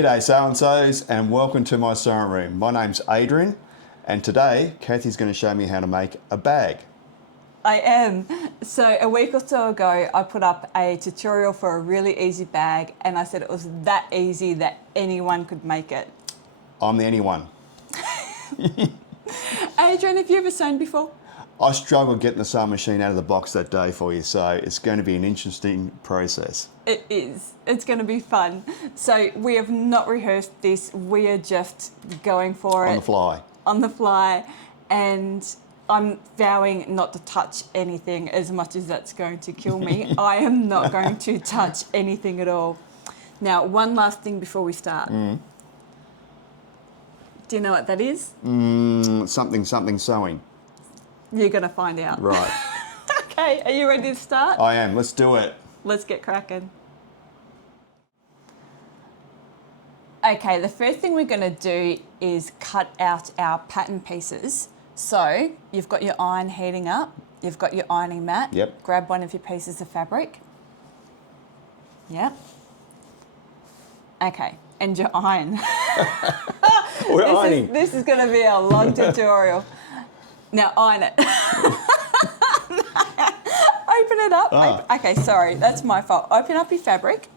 G'day so-and-sos and welcome to my sewing room. My name's Adrian and today Kathy's going to show me how to make a bag. I am. So a week or so ago I put up a tutorial for a really easy bag and I said it was that easy that anyone could make it. I'm the anyone. Adrian, have you ever sewn before? I struggled getting the sewing machine out of the box that day for you, so it's going to be an interesting process. It is. It's going to be fun. So we have not rehearsed this. We are just going for it. On the fly. On the fly. And I'm vowing not to touch anything as much as that's going to kill me. I am not going to touch anything at all. Now, one last thing before we start. Do you know what that is? Something sewing. You're going to find out. Right. Okay, are you ready to start? I am. Let's do it. Let's get cracking. Okay, the first thing we're going to do is cut out our pattern pieces. So you've got your iron heating up, you've got your ironing mat. Yep. Grab one of your pieces of fabric. Yep. Okay, and your iron. We're ironing. This is going to be a long tutorial. Now iron it. Open it up. Ah. Okay, sorry, that's my fault. Open up your fabric.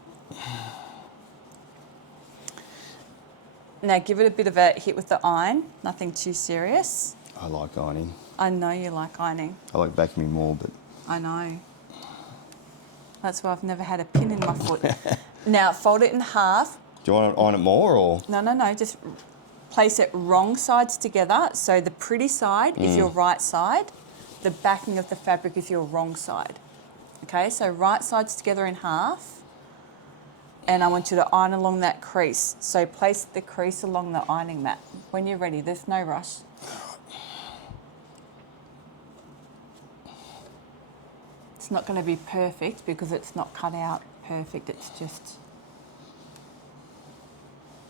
Now give it a bit of a hit with the iron, nothing too serious. I like ironing. I know you like ironing. I like vacuuming more, but... I know. That's why I've never had a pin in my foot. Now fold it in half. Do you want to iron it more or...? No, just place it wrong sides together. So the pretty side is your right side, the backing of the fabric is your wrong side. Okay, so right sides together in half. And I want you to iron along that crease. So place the crease along the ironing mat. When you're ready, there's no rush. It's not going to be perfect because it's not cut out perfect. It's just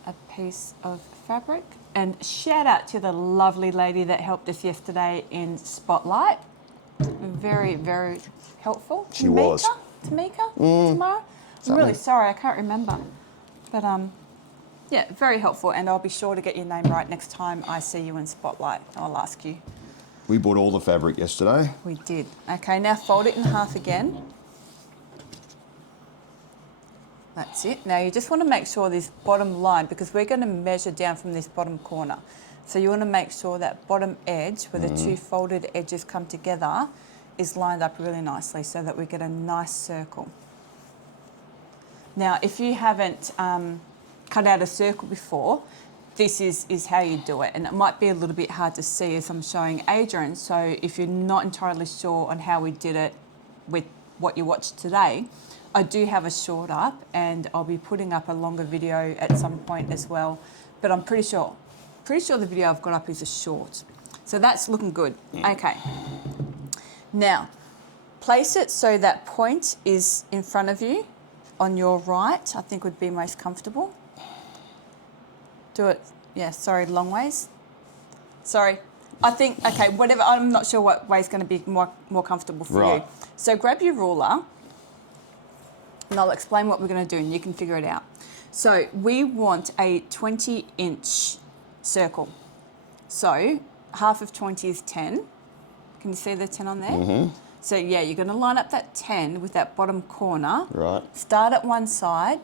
a piece of fabric. And shout out to the lovely lady that helped us yesterday in Spotlight. Very, very helpful. She was. Tamika? Tomorrow? I'm really sorry, I can't remember. But yeah, very helpful, and I'll be sure to get your name right next time I see you in Spotlight. I'll ask you. We bought all the fabric yesterday. We did. Okay, now fold it in half again. That's it. Now you just want to make sure this bottom line, because we're going to measure down from this bottom corner. So you want to make sure that bottom edge, where the two folded edges come together, is lined up really nicely so that we get a nice circle. Now, if you haven't cut out a circle before, this is how you do it. And it might be a little bit hard to see as I'm showing Adrian. So if you're not entirely sure on how we did it with what you watched today, I do have a short up and I'll be putting up a longer video at some point as well. But I'm pretty sure the video I've got up is a short. So that's looking good. Okay. Now, place it so that point is in front of you. On your right, I think would be most comfortable. Do it, yeah, sorry, long ways. Sorry, I think, okay, whatever, I'm not sure what way is going to be more comfortable for you. So grab your ruler, and I'll explain what we're going to do, and you can figure it out. So we want a 20-inch circle. So half of 20 is 10. Can you see the 10 on there? So yeah, you're going to line up that 10 with that bottom corner. Right. Start at one side,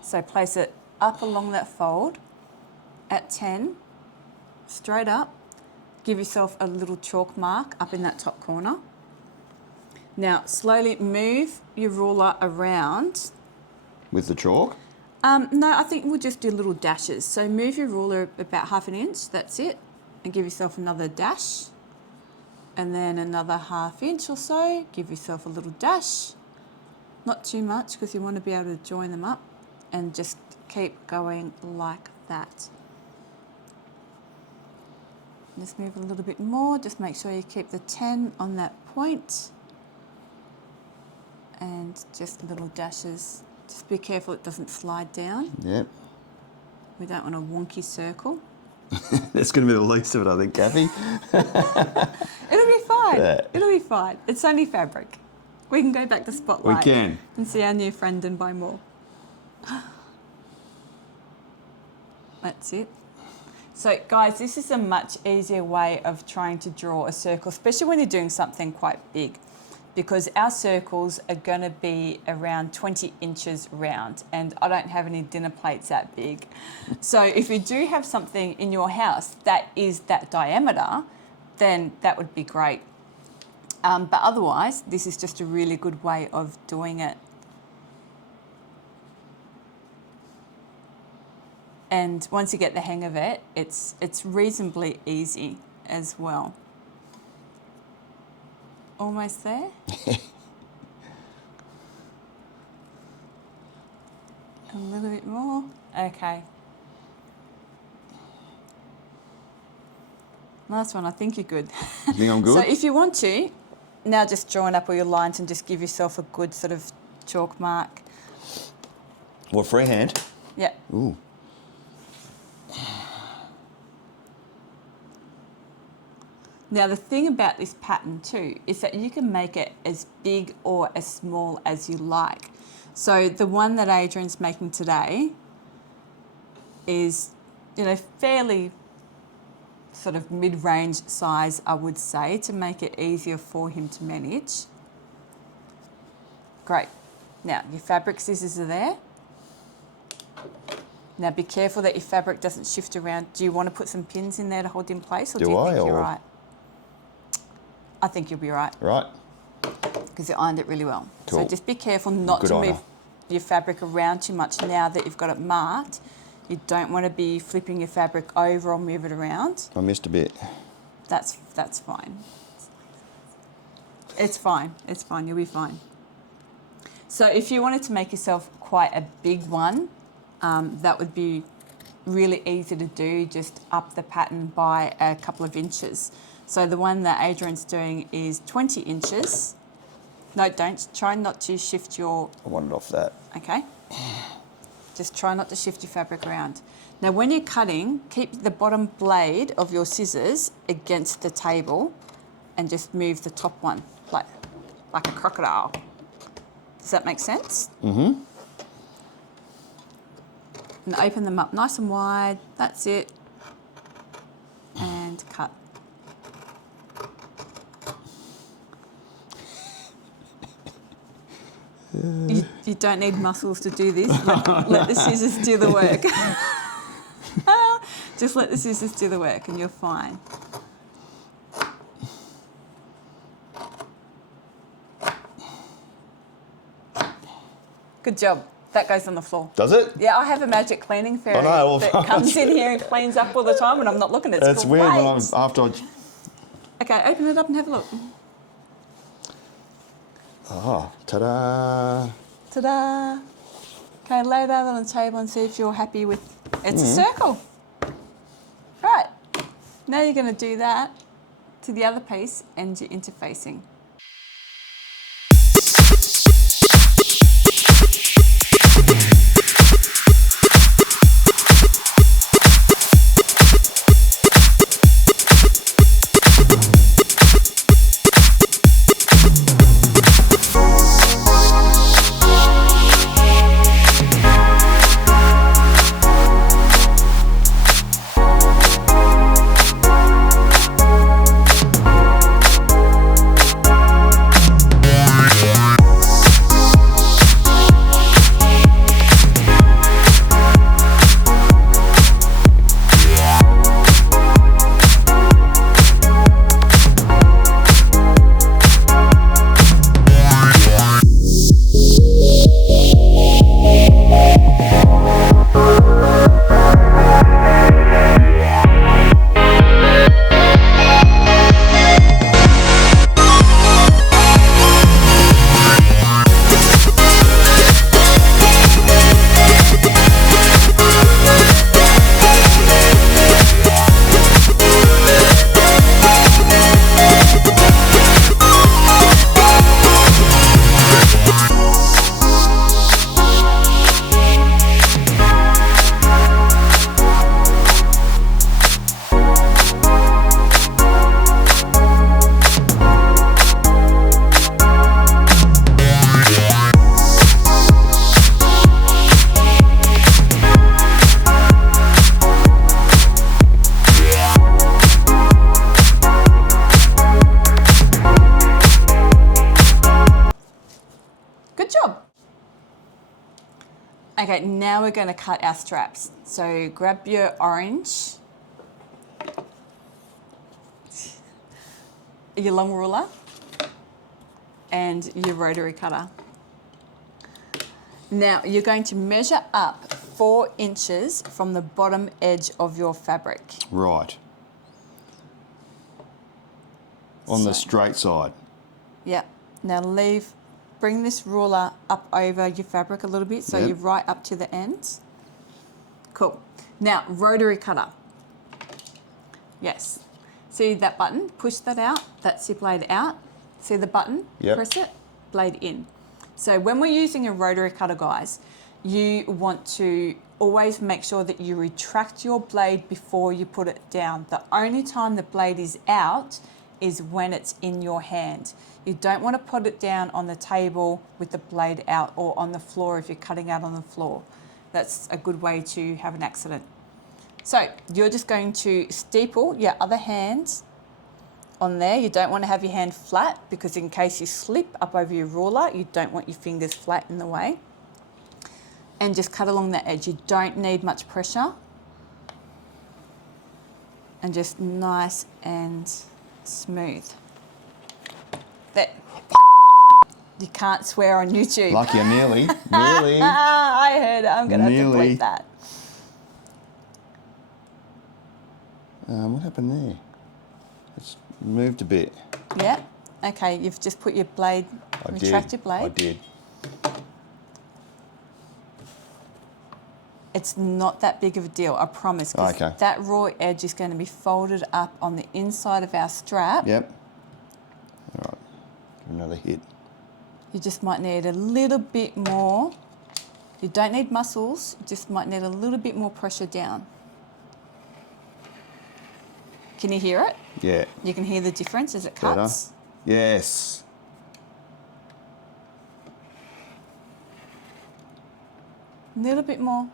so place it up along that fold at 10, straight up. Give yourself a little chalk mark up in that top corner. Now slowly move your ruler around. With the chalk? No, I think we'll just do little dashes. So move your ruler about half an inch, that's it, and give yourself another dash. And then another ½ inch or so, give yourself a little dash. Not too much because you want to be able to join them up, and just keep going like that. Just move a little bit more, just make sure you keep the 10 on that point. And just little dashes. Just be careful it doesn't slide down. Yep. We don't want a wonky circle. That's going to be the least of it, I think, Kathy. It'll be fine. Yeah. It'll be fine. It's only fabric. We can go back to Spotlight. We can. And see our new friend and buy more. That's it. So guys, this is a much easier way of trying to draw a circle, especially when you're doing something quite big, because our circles are going to be around 20 inches round, and I don't have any dinner plates that big. So if you do have something in your house that is that diameter, then that would be great. But otherwise, this is just a really good way of doing it. And once you get the hang of it, it's reasonably easy as well. Almost there. A little bit more. Okay. Last one, I think you're good. You think I'm good? So if you want to, now just join up all your lines and just give yourself a good sort of chalk mark. What, freehand? Yeah. Ooh. Now the thing about this pattern too is that you can make it as big or as small as you like. So the one that Adrian's making today is, you know, fairly sort of mid-range size, I would say, to make it easier for him to manage. Great. Now your fabric scissors are there. Now be careful that your fabric doesn't shift around. Do you want to put some pins in there to hold in place, or do you think you're right? I think you'll be right. Right. Because you ironed it really well. Cool. So just be careful not Good to ironer. move your fabric around too much now that you've got it marked. You don't want to be flipping your fabric over or move it around. I missed a bit. That's fine. It's fine. It's fine. You'll be fine. So if you wanted to make yourself quite a big one, that would be really easy to do. Just up the pattern by a couple of inches. So the one that Adrian's doing is 20 inches. No, don't. Try not to shift your... I want it off that. Okay. Just try not to shift your fabric around. Now when you're cutting, keep the bottom blade of your scissors against the table and just move the top one like a crocodile. Does that make sense? Mm-hmm. And open them up nice and wide. That's it. And cut. You don't need muscles to do this. Let the scissors do the work. Just let the scissors do the work and you're fine. Good job. That goes on the floor. Does it? Yeah, I have a magic cleaning fairy well, that comes in here and cleans up all the time when I'm not looking. It's great. weird when I'm after. Okay, open it up and have a look. Oh, ta-da! Ta-da! Okay, lay that on the table and see if you're happy with... It's a circle. Right. Now you're going to do that to the other piece and you're interfacing. Okay, now we're going to cut our straps. So grab your orange, your long ruler, and your rotary cutter. Now you're going to measure up 4 inches from the bottom edge of your fabric. Right. On the straight side. Yeah. Now bring this ruler up over your fabric a little bit so you're right up to the end. Cool. Now, rotary cutter. Yes. See that button? Push that out, that zip blade out. See the button? Yep. Press it, blade in. So when we're using a rotary cutter, guys, you want to always make sure that you retract your blade before you put it down. The only time the blade is out is when it's in your hand. You don't want to put it down on the table with the blade out or on the floor if you're cutting out on the floor. That's a good way to have an accident. So you're just going to steeple your other hand on there. You don't want to have your hand flat because in case you slip up over your ruler, you don't want your fingers flat in the way. And just cut along the edge. You don't need much pressure. And just nice and smooth. That you can't swear on YouTube. Lucky, nearly. Nearly. I heard it. I'm going to have to bleep that. What happened there? It's moved a bit. Yeah. Okay, you've just put your blade, retract your blade. I did. It's not that big of a deal, I promise. 'Cause Okay. that raw edge is going to be folded up on the inside of our strap. Yep. All right. Give another hit. You just might need a little bit more. You don't need muscles, you just might need a little bit more pressure down. Can you hear it? Yeah. You can hear the difference as it Better. cuts. Yes. A little bit more.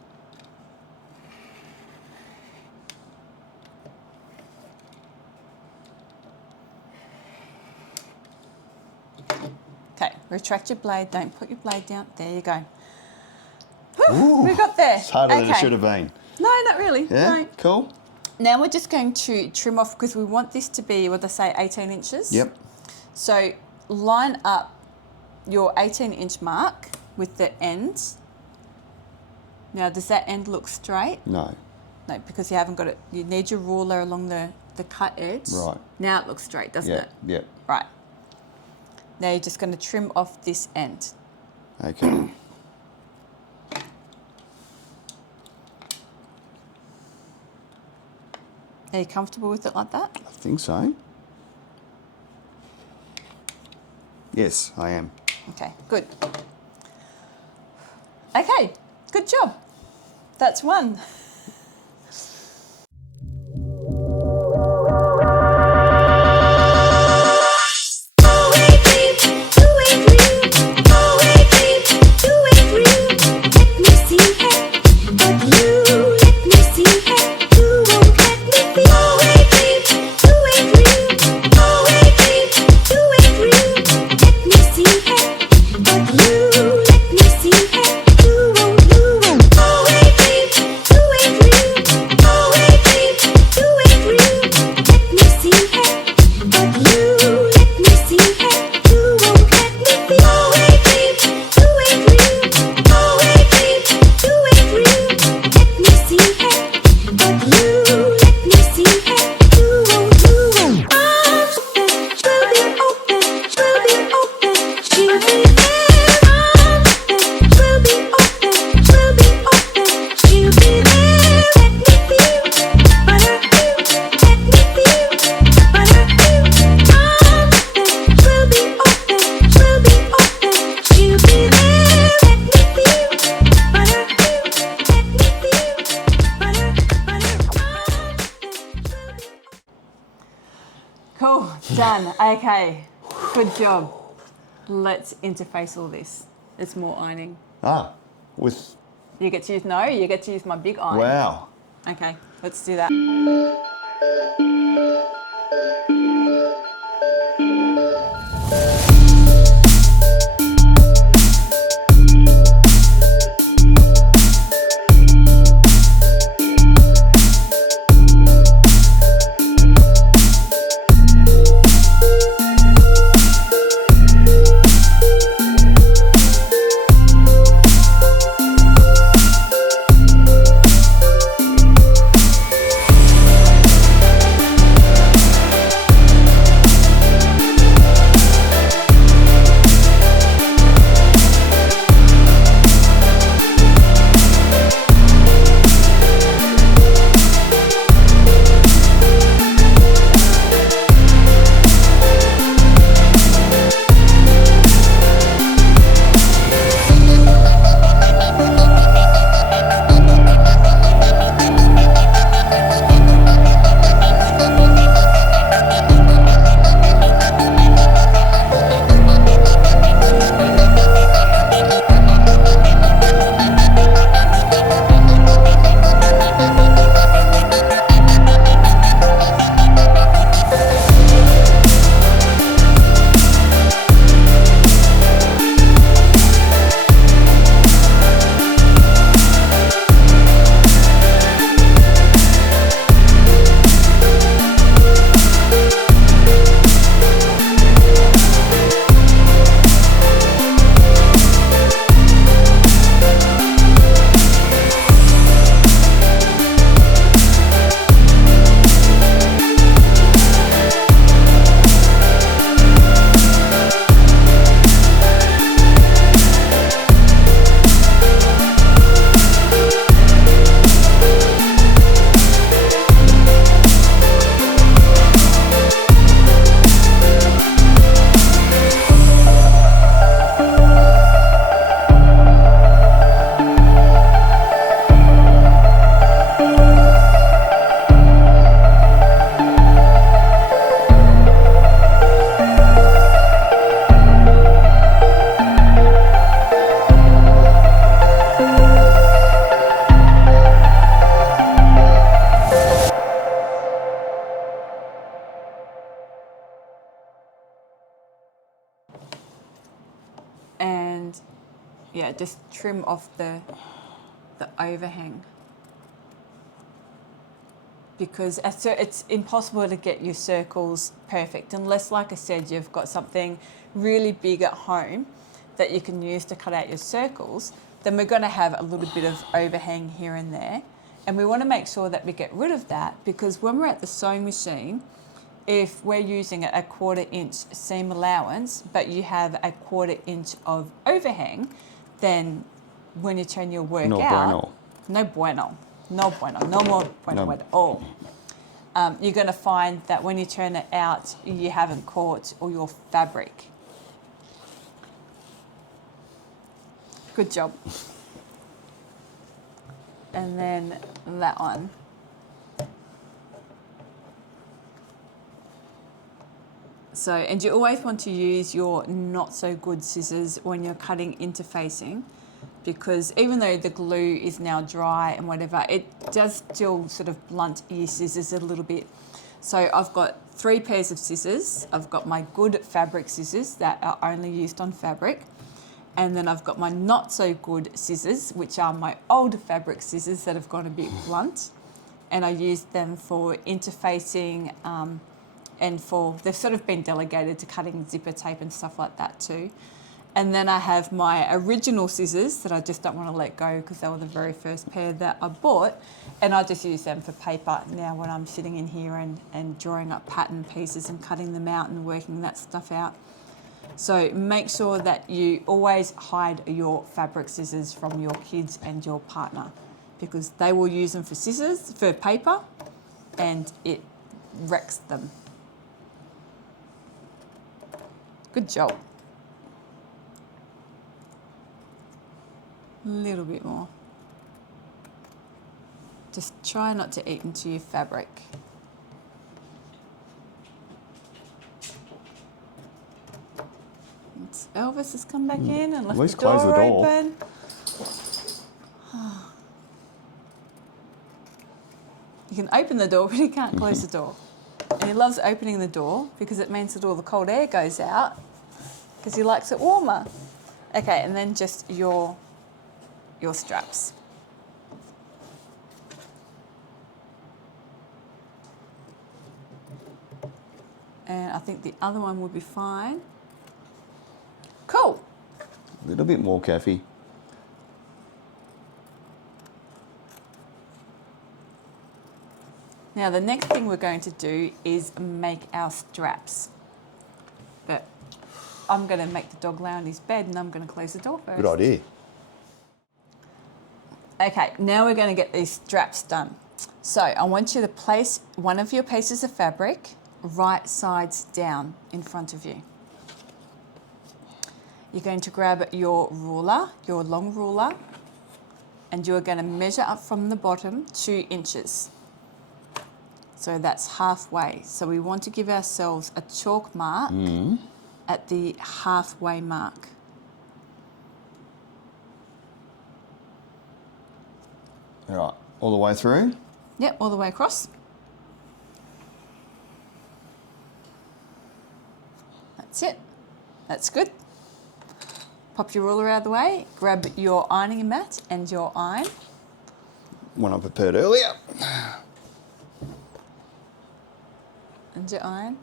Okay, retract your blade, don't put your blade down. There you go. Whew, we got there. It's harder than it should have been. No, not really. Yeah, No. cool. Now we're just going to trim off because we want this to be, what they say, 18 inches. Yep. So line up your 18-inch mark with the end. Now, does that end look straight? No. No, because you haven't got it. You need your ruler along the cut edge. Right. Now it looks straight, doesn't Yep. it? Yep. Right. Now you're just going to trim off this end. Okay. Are you comfortable with it like that? I think so. Yes, I am. Okay, good. Okay, good job. That's one. Cool, done. Okay, good job. Let's interface all this. It's more ironing. Ah, with... You get to use, no, you get to use my big iron. Wow. Okay, let's do that. yeah, just trim off the overhang. Because it's impossible to get your circles perfect unless, like I said, you've got something really big at home that you can use to cut out your circles. Then we're going to have a little bit of overhang here and there, and we want to make sure that we get rid of that, because when we're at the sewing machine, if we're using a 1/4 inch seam allowance but you have a 1/4 inch of overhang, then when you turn your work out, no bueno, no more bueno at all. You're going to find that when you turn it out, you haven't caught all your fabric. Good job. And then that one. So, and you always want to use your not so good scissors when you're cutting interfacing, because even though the glue is now dry and whatever, it does still sort of blunt your scissors a little bit. So I've got 3 pairs of scissors. I've got my good fabric scissors that are only used on fabric. And then I've got my not so good scissors, which are my old fabric scissors that have gone a bit blunt. And I use them for interfacing, and they've sort of been delegated to cutting zipper tape and stuff like that too. And then I have my original scissors that I just don't want to let go because they were the very first pair that I bought, and I just use them for paper now when I'm sitting in here and drawing up pattern pieces and cutting them out and working that stuff out. So make sure that you always hide your fabric scissors from your kids and your partner, because they will use them for paper, and it wrecks them. Good job. A little bit more. Just try not to eat into your fabric. Elvis has come back in and left the door open. You can open the door, but you can't close the door. And he loves opening the door because it means that all the cold air goes out, because he likes it warmer. Okay, and then just your straps. And I think the other one would be fine. Cool. A little bit more, Kathy. Now the next thing we're going to do is make our straps. But I'm going to make the dog lay on his bed and I'm going to close the door first. Good idea. Okay, now we're going to get these straps done. So I want you to place one of your pieces of fabric right sides down in front of you. You're going to grab your ruler, your long ruler, and you're going to measure up from the bottom 2 inches. So that's halfway. So we want to give ourselves a chalk mark at the halfway mark. All right, all the way through? Yep, all the way across. That's it. That's good. Pop your ruler out of the way, grab your ironing mat and your iron. One I prepared earlier. And your iron.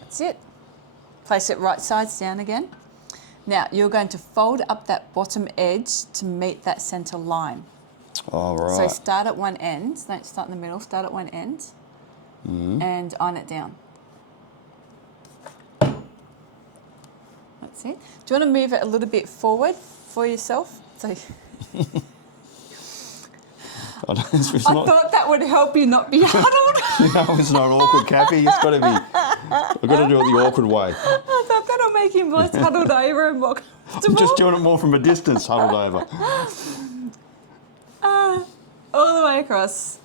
That's it. Place it right sides down again. Now you're going to fold up that bottom edge to meet that centre line. All right. So start at one end, don't start in the middle, start at one end and iron it down. That's it. Do you want to move it a little bit forward for yourself? So I thought that would help you not be huddled. No, it's not awkward, Kathy. It's got to be. I've got to do it the awkward way. I thought that'll make him less huddled over and more comfortable. I'm just doing it more from a distance, huddled over. All the way across.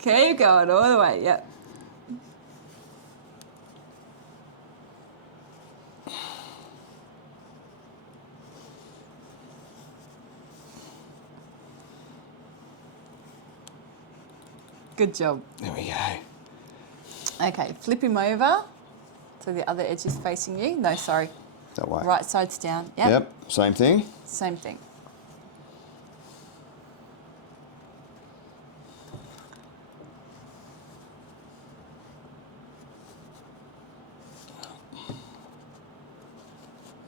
Keep going all the way, yep. Good job. There we go. Okay, flip him over so the other edge is facing you. No, sorry. That way. Right side's down. Yep. Yep. Same thing. Same thing.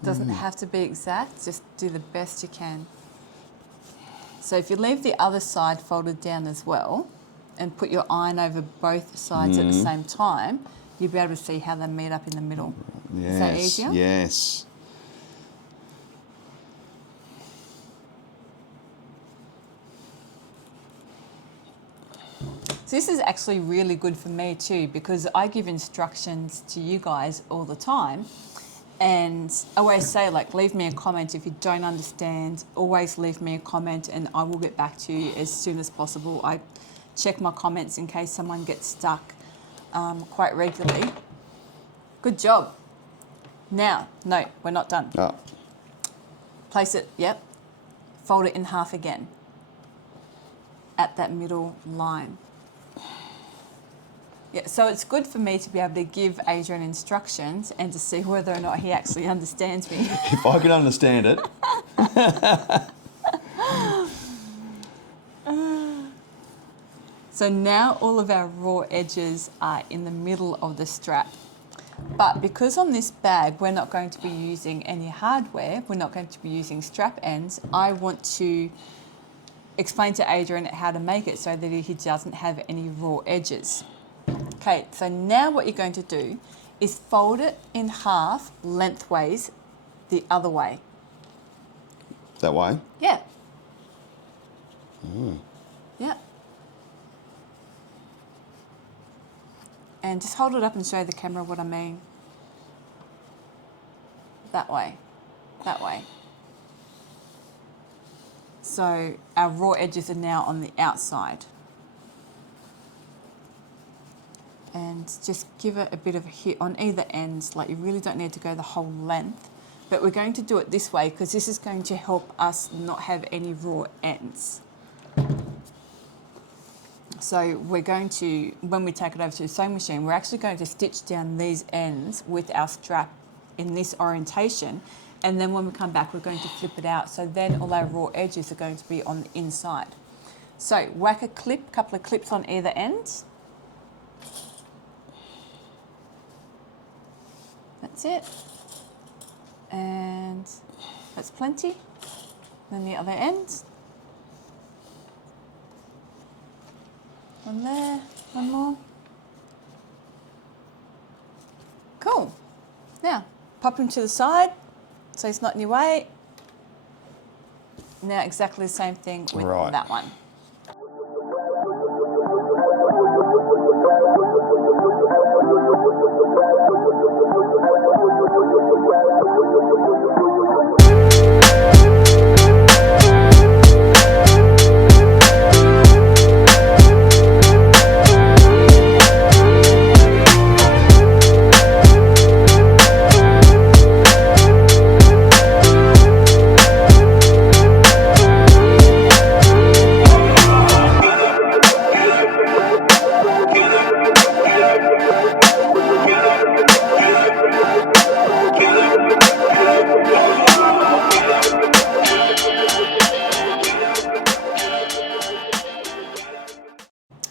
Doesn't have to be exact, just do the best you can. So if you leave the other side folded down as well and put your iron over both sides at the same time, you'll be able to see how they meet up in the middle. Yes. Is that easier? Yes. So this is actually really good for me too, because I give instructions to you guys all the time. And I always say, like, leave me a comment if you don't understand. Always leave me a comment and I will get back to you as soon as possible. I check my comments in case someone gets stuck quite regularly. Good job. Now, no, we're not done. Oh. Place it, yep. Fold it in half again at that middle line. Yeah, so it's good for me to be able to give Adrian instructions and to see whether or not he actually understands me. If I can understand it. So now all of our raw edges are in the middle of the strap. But because on this bag we're not going to be using any hardware, we're not going to be using strap ends, I want to explain to Adrian how to make it so that he doesn't have any raw edges. Okay, so now what you're going to do is fold it in half lengthways the other way. That way? Yeah. Yeah. And just hold it up and show the camera what I mean. That way. That way. So our raw edges are now on the outside. And just give it a bit of a hit on either ends, like you really don't need to go the whole length. But we're going to do it this way because this is going to help us not have any raw ends. So we're going to, when we take it over to the sewing machine, we're actually going to stitch down these ends with our strap in this orientation. And then when we come back, we're going to flip it out. So then all our raw edges are going to be on the inside. So whack a clip, couple of clips on either end. That's it. And that's plenty. Then the other end. One there, one more. Cool. Now, pop him to the side so he's not in your way. Now exactly the same thing with that one.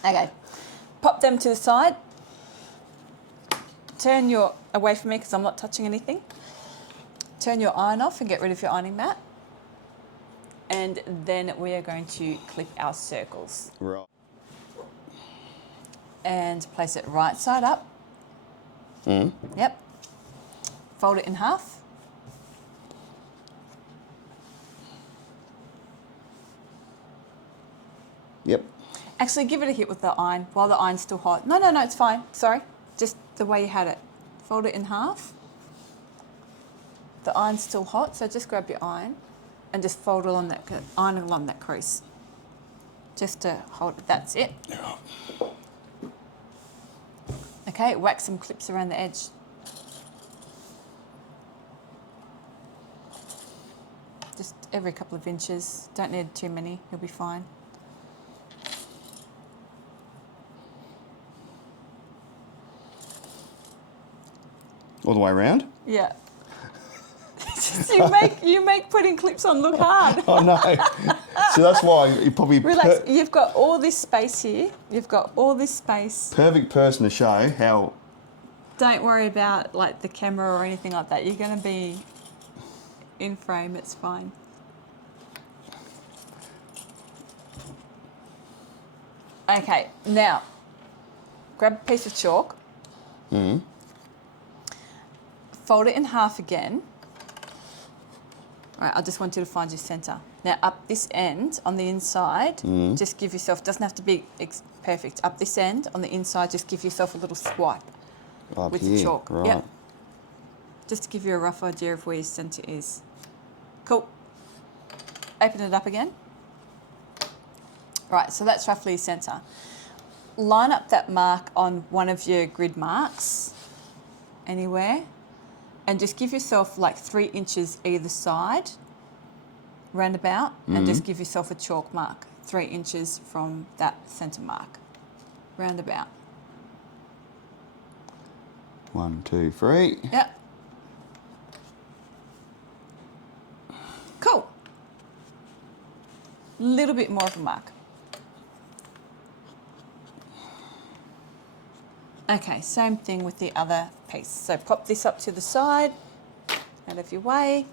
Okay, pop them to the side. Turn your, away from me because I'm not touching anything. Turn your iron off and get rid of your ironing mat. And then we are going to clip our circles. Right. And place it right side up. Yep. Fold it in half. Yep. Actually, give it a hit with the iron while the iron's still hot. No, no, no, it's fine. Sorry. Just the way you had it. Fold it in half. The iron's still hot, so just grab your iron and just fold along that, iron along that crease. Just to hold it. That's it. Yeah. Okay, whack some clips around the edge. Just every couple of inches. Don't need too many, you'll be fine. All the way around? Yeah. you make putting clips on look hard. I know. So that's why you probably Relax. You've got all this space here. You've got all this space. perfect person to show how. Don't worry about like the camera or anything like that. You're going to be in frame. It's fine. Okay, now grab a piece of chalk. Fold it in half again. All right, I just want you to find your centre. Now up this end on the inside, just give yourself, doesn't have to be perfect, up this end on the inside, just give yourself a little swipe Up with here, the chalk. right. Yep. Just to give you a rough idea of where your centre is. Cool. Open it up again. Right, so that's roughly your centre. Line up that mark on one of your grid marks, anywhere, and just give yourself like 3 inches either side, roundabout, and just give yourself a chalk mark, 3 inches from that centre mark, roundabout. 1, 2, 3. Yep. Cool. Little bit more of a mark. Okay, same thing with the other piece. So pop this up to the side, out of your way.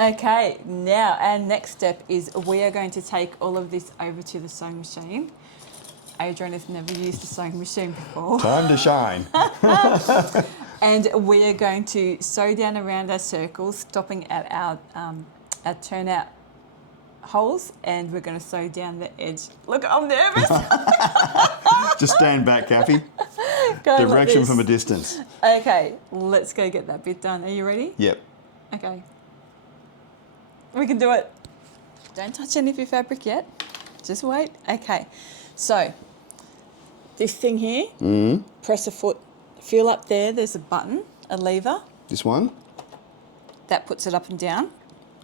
Okay, now our next step is we are going to take all of this over to the sewing machine. Adrian has never used a sewing machine before. Time to shine. And we are going to sew down around our circles, stopping at our turnout holes, and we're going to sew down the edge. Look, I'm nervous. Just stand back, Kathy. Go like Direction this. from a distance. Okay, let's go get that bit done. Are you ready? Yep. Okay. We can do it. Don't touch any of your fabric yet. Just wait. Okay. So, this thing here, press a foot. Feel up there, there's a button, a lever. This one? That puts it up and down.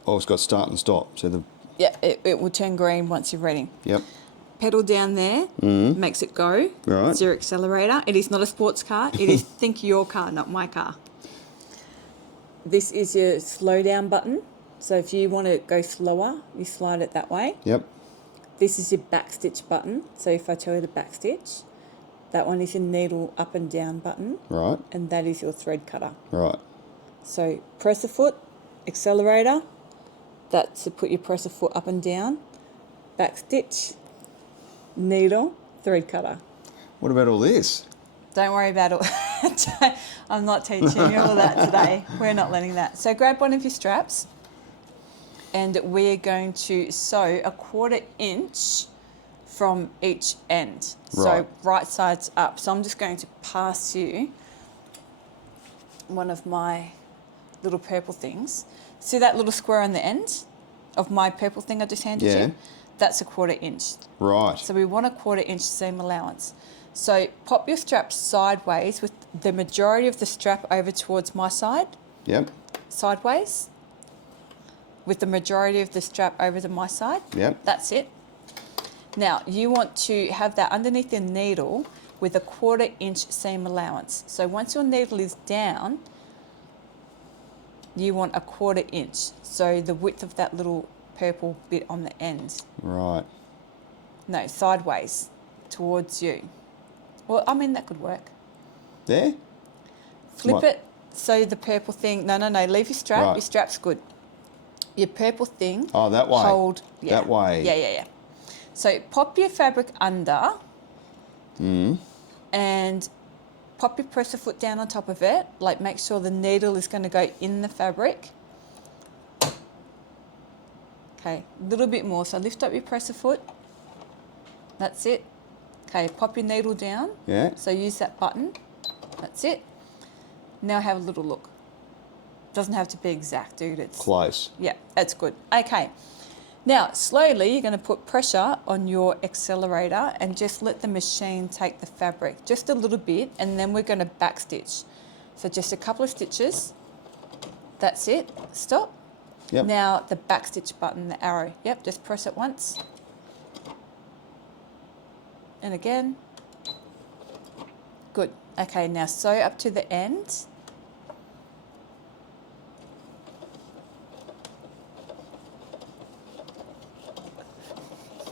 Oh, it's got start and stop. So the. Yeah, it will turn green once you're ready. Yep. Pedal down there, makes it go. Right. It's your accelerator. It is not a sports car. It is think your car, not my car. This is your slow down button. So if you want to go slower, you slide it that way. Yep. This is your backstitch button. So if I tell you to backstitch, that one is your needle up and down button. Right. And that is your thread cutter. Right. So press a foot, accelerator. That's to put your presser foot up and down. Backstitch, needle, thread cutter. What about all this? Don't worry about it. I'm not teaching you all that today. We're not learning that. So grab one of your straps, and we're going to sew 1/4 inch from each end. Right. So right side's up. So I'm just going to pass you one of my little purple things. See that little square on the end of my purple thing I just handed Yeah. you? That's 1/4 inch. Right. So we want 1/4 inch seam allowance. So pop your strap sideways with the majority of the strap over towards my side, Yep. sideways, with the majority of the strap over to my side. Yep. That's it. Now you want to have that underneath your needle with 1/4 inch seam allowance. So once your needle is down, you want 1/4 inch. So the width of that little purple bit on the end. Right. No, sideways towards you. Well, I mean, that could work. There? Flip What? it so the purple thing, no, leave your strap. Right. Your strap's good. Your purple thing. Oh, that way. Hold. Yeah. That way. Yeah. So pop your fabric under and pop your presser foot down on top of it. Like make sure the needle is going to go in the fabric. Okay, a little bit more. So lift up your presser foot. That's it. Okay, pop your needle down. Yeah. So use that button. That's it. Now have a little look. Doesn't have to be exact, dude. It's Close. yeah, that's good. Okay. Now, slowly, you're going to put pressure on your accelerator and just let the machine take the fabric just a little bit, and then we're going to backstitch. So just a couple of stitches. That's it. Stop. Yep. Now the backstitch button, the arrow. Yep, just press it once. And again. Good. Okay, now sew up to the end.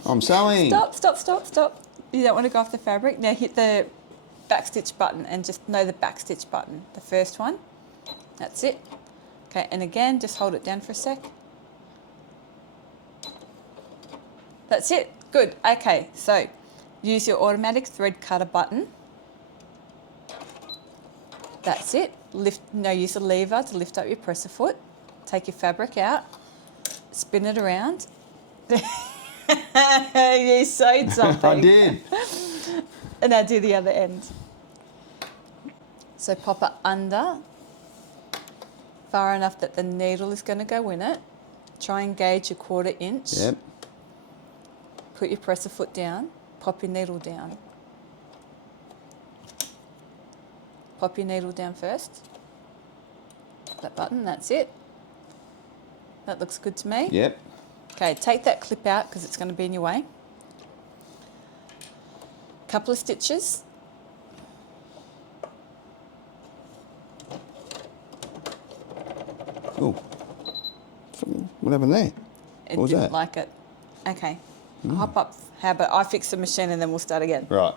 I'm sewing. Stop, stop, stop, stop. You don't want to go off the fabric. Now hit the backstitch button and just know the backstitch button. The first one. That's it. Okay, and again, just hold it down for a sec. That's it. Good. Okay, so use your automatic thread cutter button. That's it. Now use the lever to lift up your presser foot. Take your fabric out. Spin it around. You sewed something. I did. And now do the other end. So pop it under, far enough that the needle is going to go in it. Try and gauge a 1/4 inch. Yep. Put your presser foot down. Pop your needle down. Pop your needle down first. That button, that's it. That looks good to me. Yep. Okay, take that clip out because it's going to be in your way. Couple of stitches. Oh. What happened there? It What was didn't that? like it. Okay. Hop up. How about I fix the machine and then we'll start again. Right.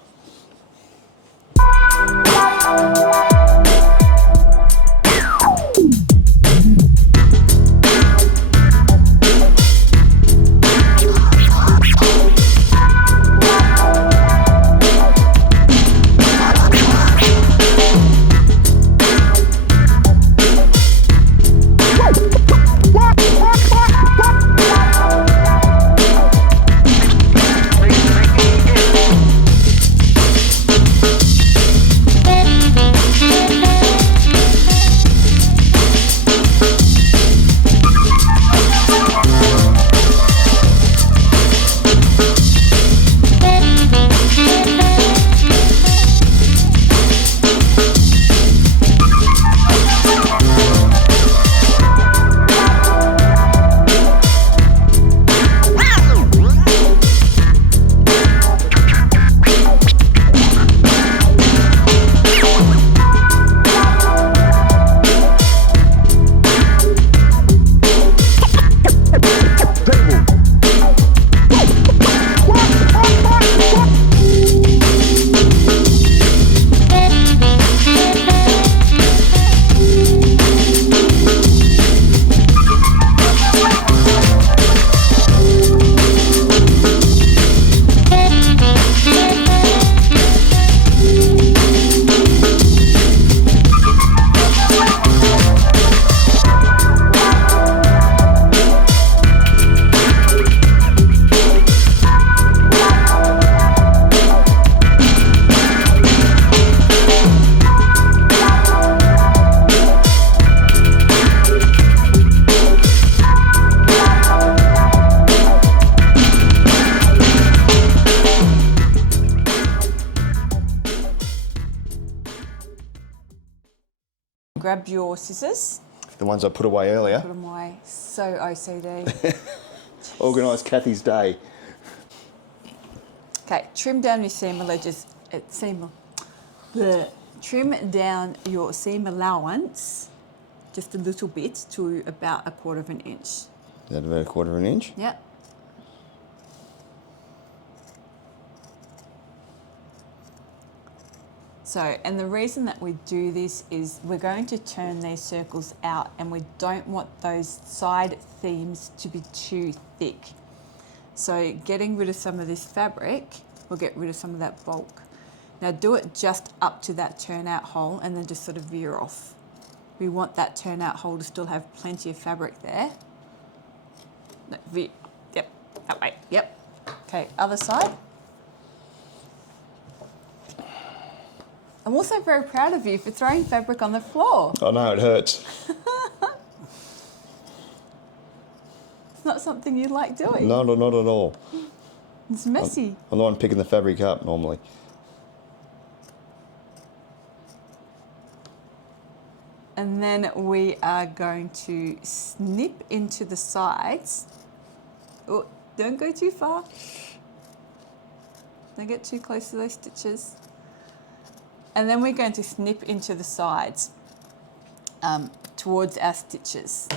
Grab your scissors. The ones I put away earlier. Put them away. So OCD. Organised Kathy's day. Okay, trim down your seam ledges. Trim down your seam allowance just a little bit to about 1/4 inch. Is that about 1/4 inch? Yep. So, and the reason that we do this is we're going to turn these circles out and we don't want those side seams to be too thick. So getting rid of some of this fabric will get rid of some of that bulk. Now do it just up to that turnout hole and then just sort of veer off. We want that turnout hole to still have plenty of fabric there. No, veer, yep, that way, yep. Okay, other side. I'm also very proud of you for throwing fabric on the floor. I know, it hurts. It's not something you like doing. No, not at all. It's messy. I'm the one picking the fabric up normally. And then we are going to snip into the sides. Oh, don't go too far. Don't get too close to those stitches. And then we're going to snip into the sides towards our stitches.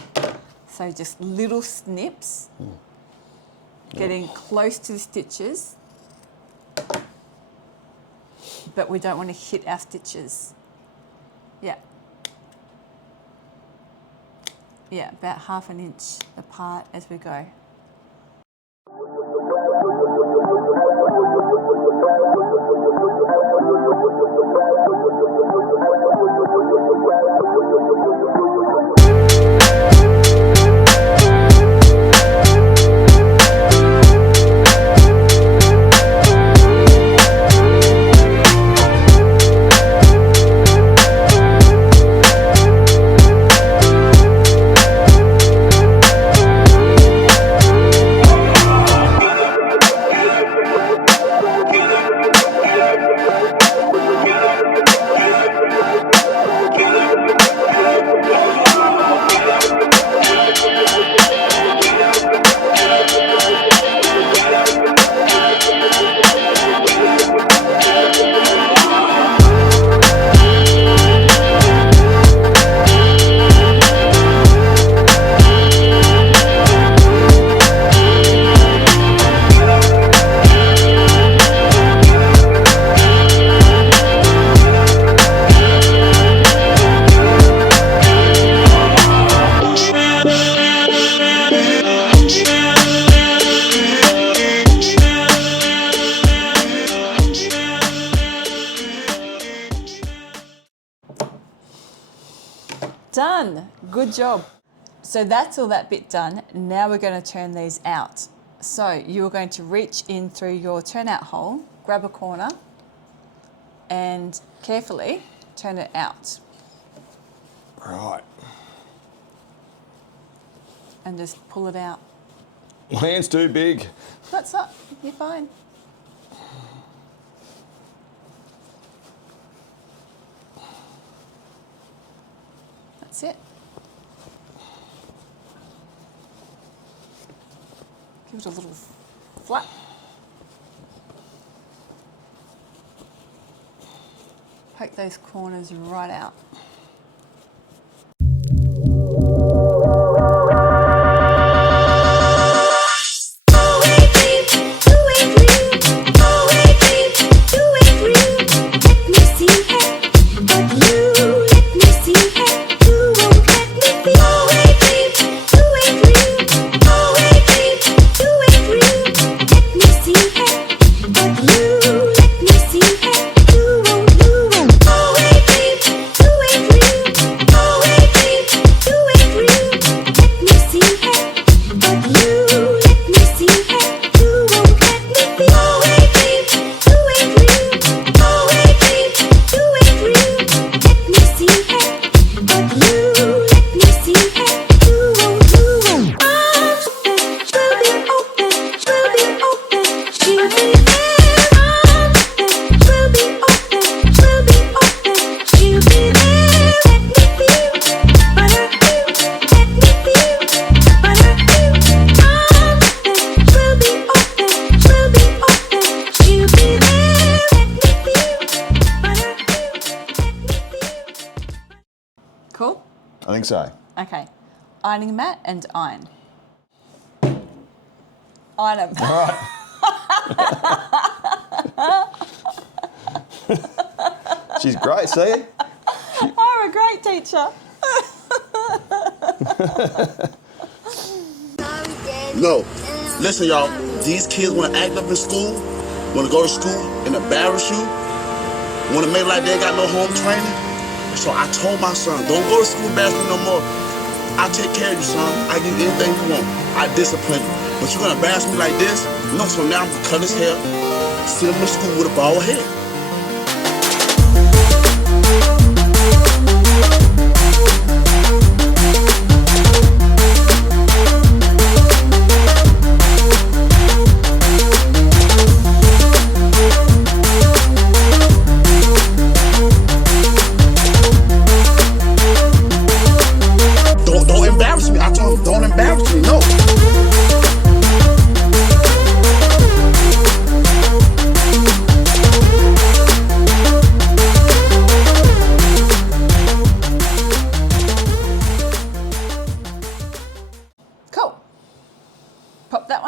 So just little snips, getting close to the stitches, but we don't want to hit our stitches. Yeah. Yeah, about 1/2 inch apart as we go. Done. Good job. So that's all that bit done. Now we're going to turn these out. So you're going to reach in through your turnout hole, grab a corner, and carefully turn it out. Right. And just pull it out. My hand's too big. That's not, you're fine. That's it. Give it a little flap. Poke those corners right out. Cool? I think so. Okay. Ironing mat and iron. Iron 'em. All right. She's great, see? I'm a great teacher. No. Listen, y'all. These kids want to act up in school, want to go to school and embarrass you, want to make like they got no home training. So I told my son, don't go to school and embarrass me no more. I'll take care of you, son. I give you anything you want. I discipline you. But you're going to embarrass me like this? No, so now I'm going to cut his hair, send him to school with a bald head.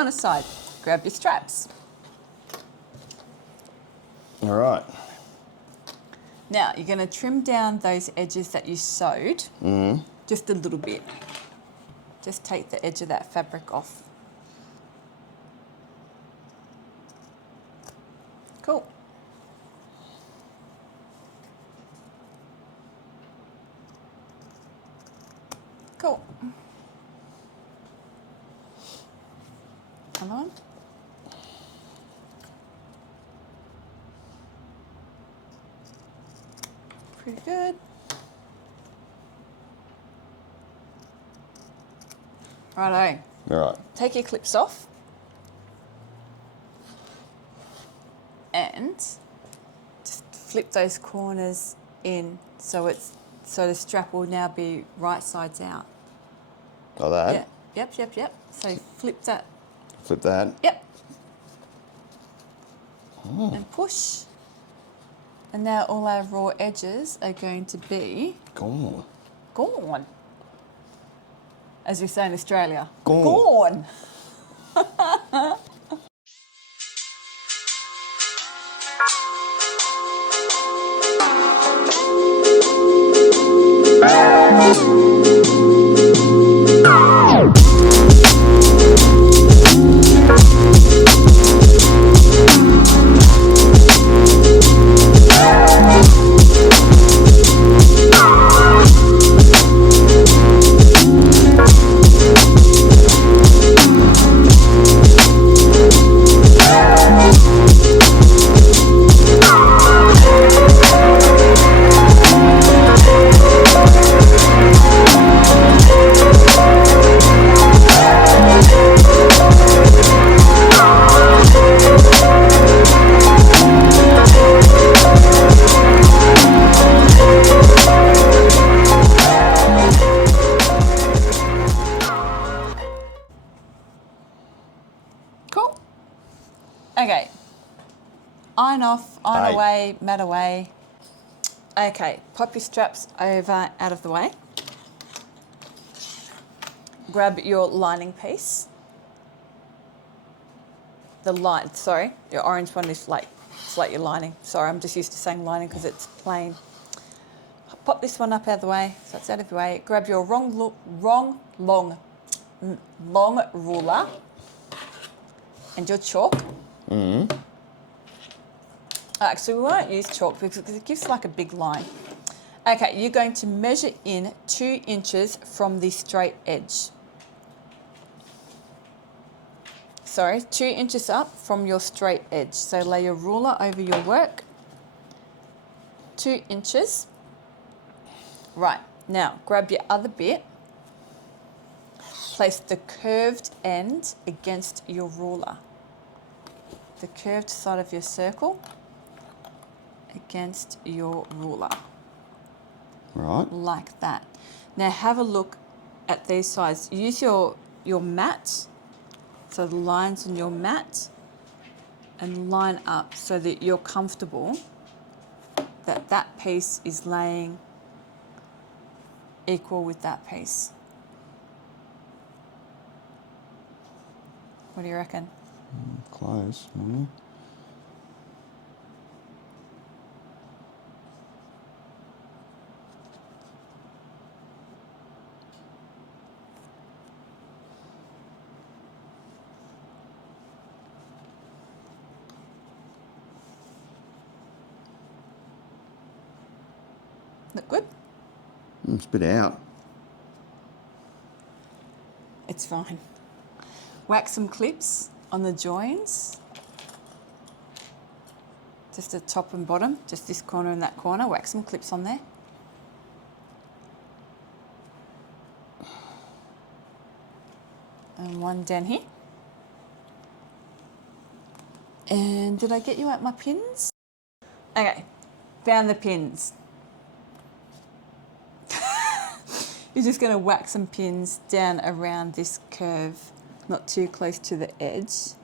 one aside. Grab your straps. All right. Now, you're going to trim down those edges that you sewed just a little bit. Just take the edge of that fabric off. Cool. Cool. Come on. Pretty good. Righto. All right. Take your clips off. And just flip those corners in so the strap will now be right sides out. Like that. Yeah. Yep. So flip that. Flip that. Yep. And push. And now all our raw edges are going to be Gone. gone. As we say in Australia. Gone. Gone. Cool. Okay. Iron off, iron Aye. away, mat away. Okay, pop your straps over out of the way. Grab your lining piece. Your orange one is like, it's like your lining. Sorry, I'm just used to saying lining because it's plain. Pop this one up out of the way, so it's out of the way. Grab your long ruler and your chalk. Actually, we won't use chalk because it gives like a big line. Okay, you're going to measure in 2 inches from the straight edge. Sorry, 2 inches up from your straight edge. So lay your ruler over your work. 2 inches. Right, now grab your other bit. Place the curved end against your ruler. The curved side of your circle against your ruler. Right. Like that. Now have a look at these sides. Use your mat, so the lines on your mat, and line up so that you're comfortable that that piece is laying equal with that piece. What do you reckon? Close. Look good? Spit out. It's fine. Wax some clips on the joins. Just the top and bottom, just this corner and that corner. Wax some clips on there. And one down here. And did I get you at my pins? Okay, found the pins. You're just going to whack some pins down around this curve, not too close to the edge.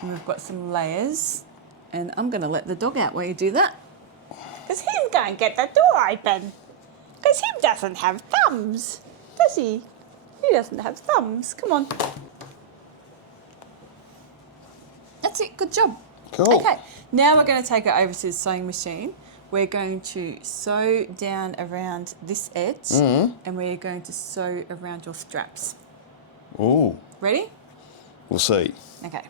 And we've got some layers. And I'm going to let the dog out while you do that. Because he's going to get the door open. Because he doesn't have thumbs, does he? He doesn't have thumbs. Come on. that's it. Good job. Cool. Okay, now we're going to take it over to the sewing machine. We're going to sew down around this edge and we're going to sew around your straps. Ooh, Ready? we'll see. Okay.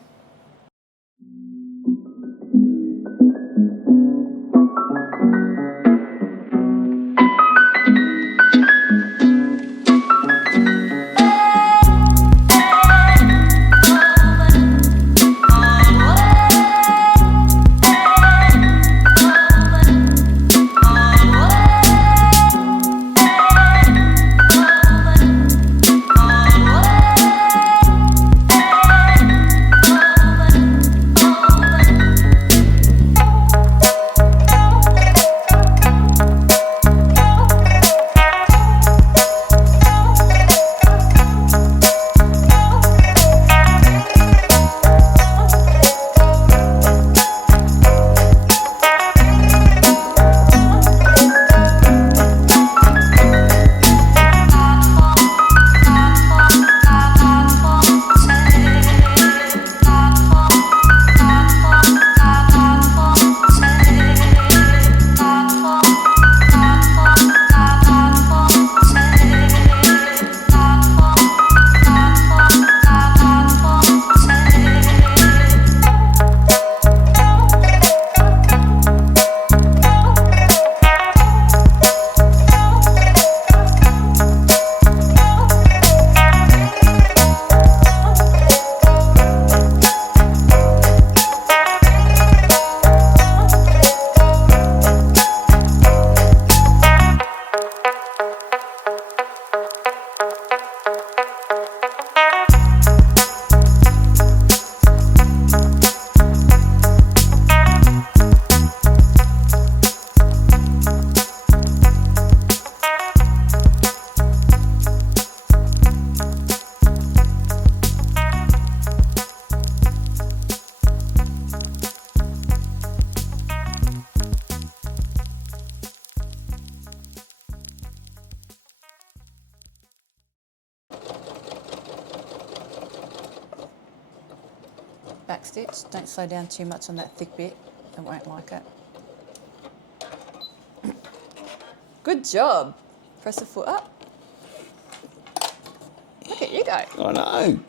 Back stitch. Don't slow down too much on that thick bit. It won't like it. Good job. Press the foot up. Look at you go. I know.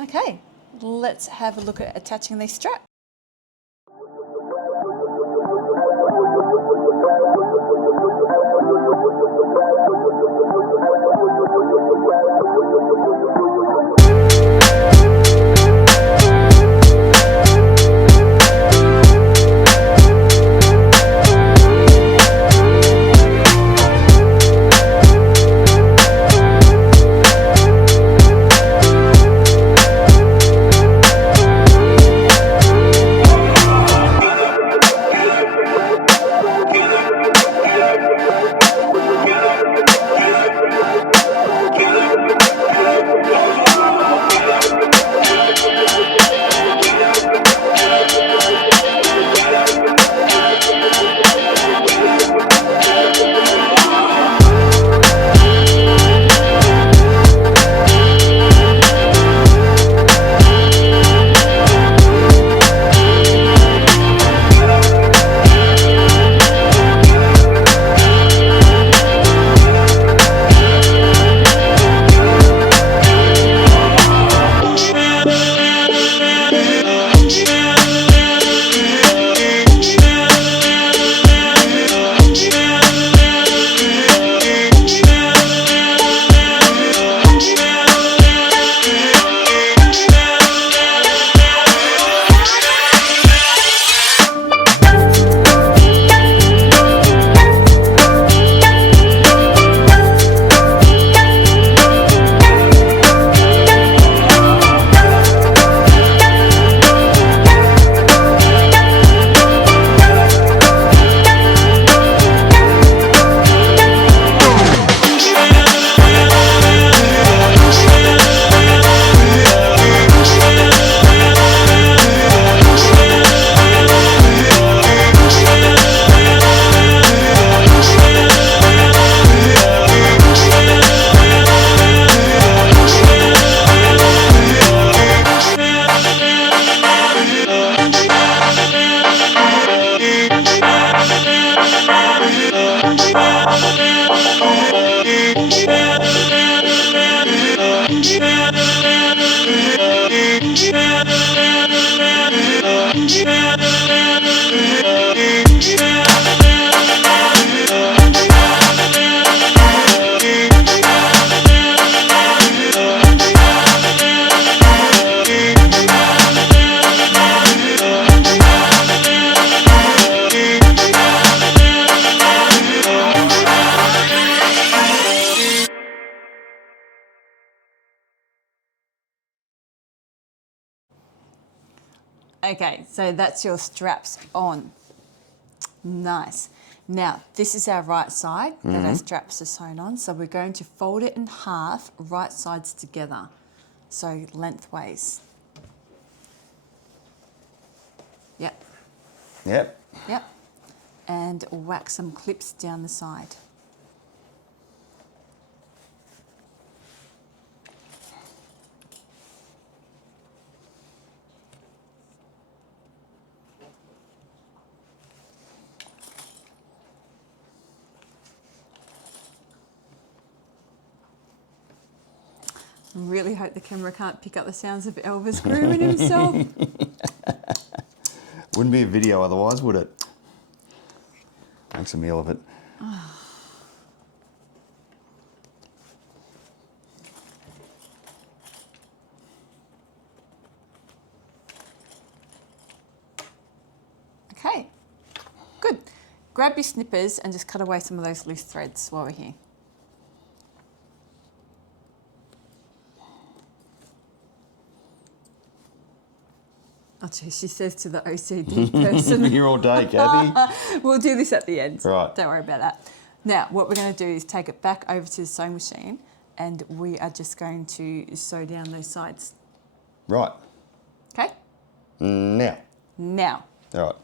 Okay, let's have a look at attaching these straps. Okay, so that's your straps on. Nice. Now, this is our right side that our straps are sewn on. So we're going to fold it in half, right sides together. So lengthways. Yep. Yep. Yep. And whack some clips down the side. Really hope the camera can't pick up the sounds of Elvis grooming himself. Wouldn't be a video otherwise, would it? Makes a meal of it. Okay, good. Grab your snippers and just cut away some of those loose threads while we're here. Oh, geez, she says to the OCD person. Here all day, Kathy. We'll do this at the end. Right. Don't worry about that. Now, what we're going to do is take it back over to the sewing machine and we are just going to sew down those sides. Right. Okay? Now. Now. All right.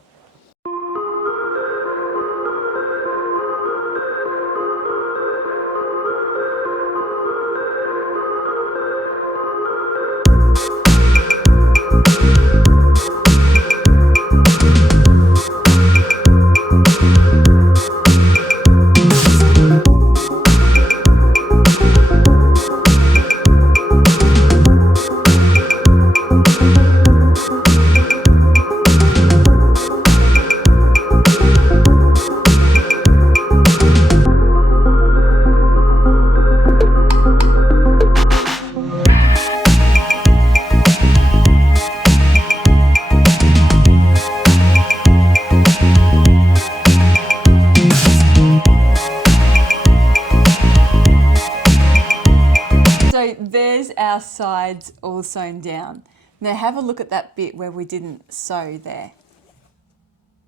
So there's our sides all sewn down. Now have a look at that bit where we didn't sew there.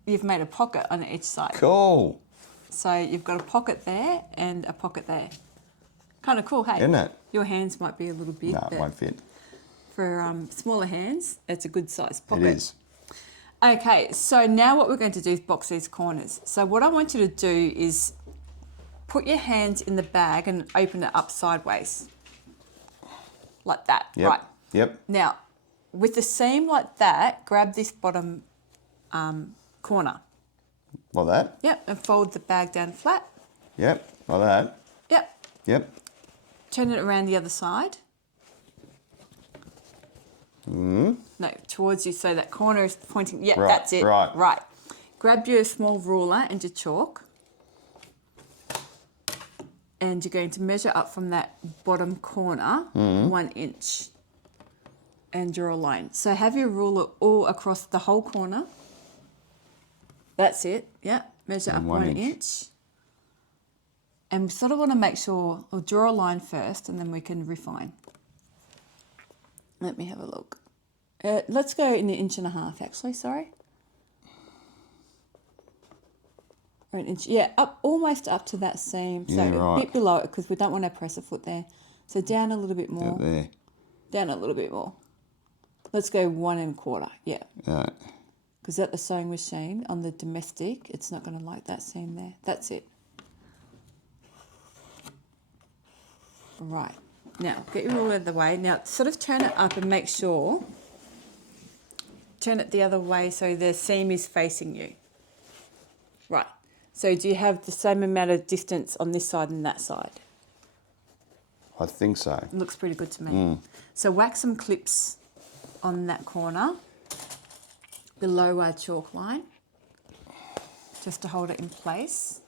You've made a pocket on each side. Cool. So you've got a pocket there and a pocket there. Kind of cool, hey? Isn't it? Your hands might be a little big, No, it but won't fit. for smaller hands, it's a good size pocket. It is. Okay, so now what we're going to do is box these corners. So what I want you to do is put your hands in the bag and open it up sideways. Like that, Yep. right? Yep. Now, with the seam like that, grab this bottom corner. Like that? Yep, and fold the bag down flat. Yep. Like that? Yep. Yep. Turn it around the other side. No, towards you, so that corner is pointing. Yep, Right, that's it. right. Right. Grab your small ruler and your chalk. And you're going to measure up from that bottom corner 1 inch and draw a line. So have your ruler all across the whole corner. That's it. Yeah. Measure up And 1 1 inch. inch. And we sort of want to make sure, we'll draw a line first and then we can refine. Let me have a look. Let's go in 1.5 inches actually, sorry. Or 1 inch, yeah, up almost up to that seam. So Yeah, a right. bit below it because we don't want to press a foot there. So down a little bit more. There. Down a little bit more. Let's go 1 1/4. Yeah. All right. Because at the sewing machine on the domestic, it's not going to like that seam there. That's it. Right. Now, get your ruler out of the way. Now, sort of turn it up and make sure. Turn it the other way so the seam is facing you. Right. So do you have the same amount of distance on this side and that side? I think so. It looks pretty good to me. So whack some clips on that corner below our chalk line just to hold it in place.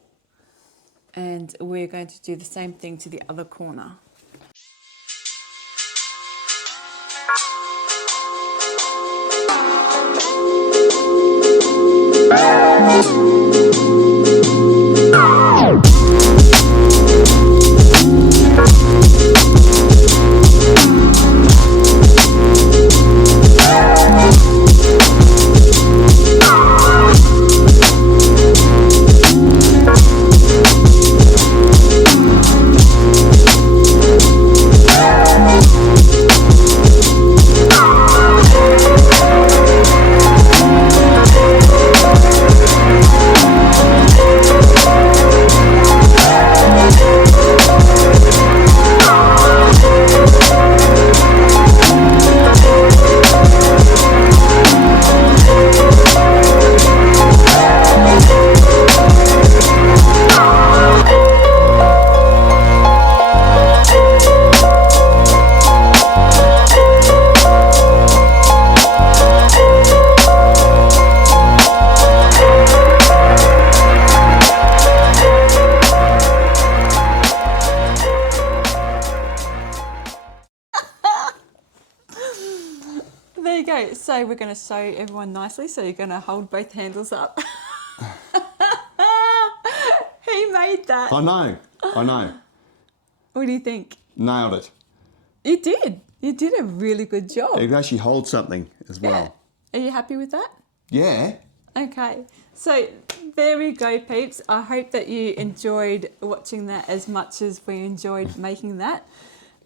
And we're going to do the same thing to the other corner. Okay, so we're going to show everyone nicely. So you're going to hold both handles up. He made that. I know. What do you think? Nailed it. You did. You did a really good job. It can actually hold something as well. Are you happy with that? Yeah. Okay, so there we go, peeps. I hope that you enjoyed watching that as much as we enjoyed making that.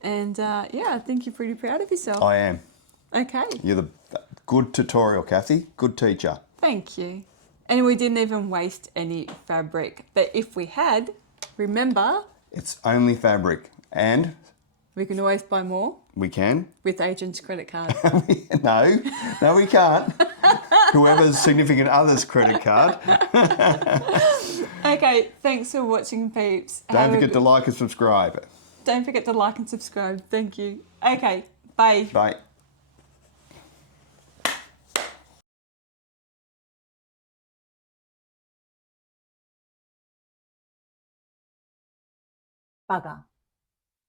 And yeah, I think you're pretty proud of yourself. I am. Okay, You're the good tutorial, Kathy. Good teacher. thank you. And we didn't even waste any fabric. But if we had, remember, It's only fabric. And we can always buy more we can. with Adrian's credit card. No, we can't. Whoever's significant other's credit card. Okay, thanks for watching, peeps. Don't forget to like and subscribe. Don't forget to like and subscribe. Thank you. Okay, bye. Bye. Bugger.